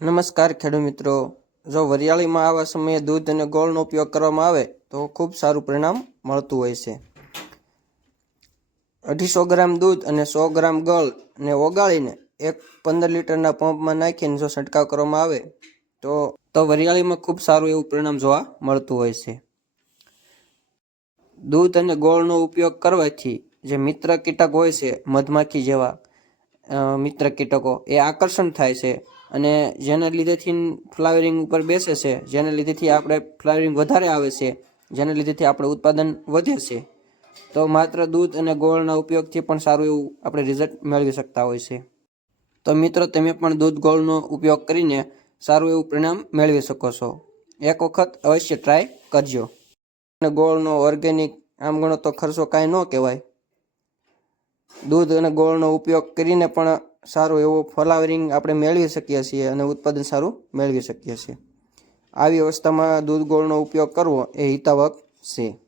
નમસ્કાર ખેડૂત મિત્રો. જો વરિયાળીમાં આવા સમયે દૂધ અને ગોળનો ઉપયોગ કરવામાં આવે, તો ખૂબ સારું પરિણામ મળતું હોય છે. અઢીસો ગ્રામ દૂધ અને સો ગ્રામ ગળને ઓગાળીને એક પંદર લીટરના પંપમાં નાખીને જો છંટકાવ કરવામાં આવે, તો તો વરિયાળીમાં ખૂબ સારું એવું પરિણામ જોવા મળતું હોય છે. દૂધ અને ગોળનો ઉપયોગ કરવાથી જે મિત્ર કીટક હોય છે, મધમાખી જેવા મિત્ર કીટકો, એ આકર્ષણ થાય છે. અને જેના લીધેથી ફ્લાવરિંગ ઉપર બેસે છે, જેના લીધેથી આપણે ફ્લાવરિંગ વધારે આવે છે, જેના લીધેથી આપણે ઉત્પાદન વધે છે. તો માત્ર દૂધ અને ગોળના ઉપયોગથી પણ સારું એવું આપણે રિઝલ્ટ મેળવી શકતા હોય છે. તો મિત્રો, તમે પણ દૂધ, ગોળનો ઉપયોગ કરીને સારું એવું પરિણામ મેળવી શકો છો. એક વખત અવશ્ય ટ્રાય કરજો. અને ગોળનો ઓર્ગેનિક આમ ગણો તો ખર્ચો કાંઈ ન કહેવાય. દૂધ અને ગોળનો ઉપયોગ કરીને પણ સારું એવું ફ્લાવરિંગ આપણે મેળવી શકીએ છીએ અને ઉત્પાદન સારું મેળવી શકીએ છીએ. આવી અવસ્થામાં દૂધ ગોળનો ઉપયોગ કરવો એ હિતાવક છે.